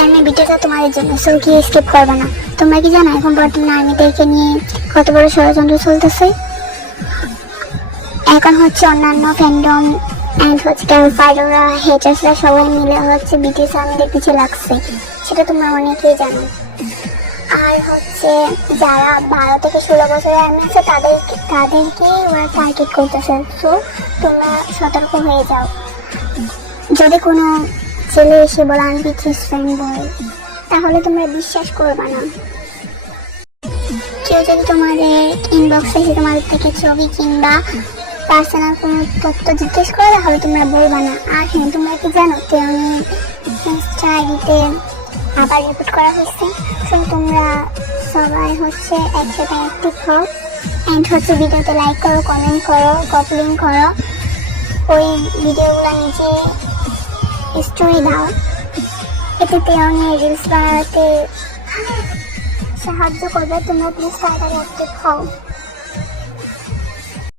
Army ভিডিওটা তোমাদের জন্য, সো কি স্কিপ করবে না। তোমরা কি জানো এখন বর্তমানে আর্মিদেরকে নিয়ে কত বড় ষড়যন্ত্র চলতেছে? এখন হচ্ছে অন্যান্য ফ্যান্ডম এন্ড হচ্ছে ক্যাম্পাররা হেটার্সরা সবাই মিলে হচ্ছে বিটিএস আর্মিদের পিছিয়ে লাগছে, সেটা তোমরা অনেকেই জানো। আর হচ্ছে যারা 12 থেকে 16 বছরের আর্মি আছে তাদেরকে ওরা টার্গেট করতেছে। সো তোমরা সতর্ক হয়ে যাও। যদি কোনো ছেলে এসে বলে আমি বিটিএস ফ্রেন্ড বয়, তাহলে তোমরা বিশ্বাস করবে না। কেউ যদি তোমাদের ইনবক্সে এসে তোমাদের থেকে ছবি কিংবা পার্সোনাল কোনো তথ্য জিজ্ঞেস করে, তাহলে তোমরা বলবা না। আর হ্যাঁ, তোমরা কি জানো তেমনি ইনস্টা আইডিতে আবার রিপোর্ট করা হয়েছে। সো তোমরা সবাই হচ্ছে একসাথে অ্যাক্টিভ হও অ্যান্ড হচ্ছে ভিডিওতে লাইক করো, কমেন্ট করো, কপলিং করো, ওই ভিডিওগুলো নিচে স্টোরি দাও। এতে তেমনি রিলস বানাতে সাহায্য করবে। তোমরা প্লিজ তাড়াতাড়ি অ্যাক্টিভ হও।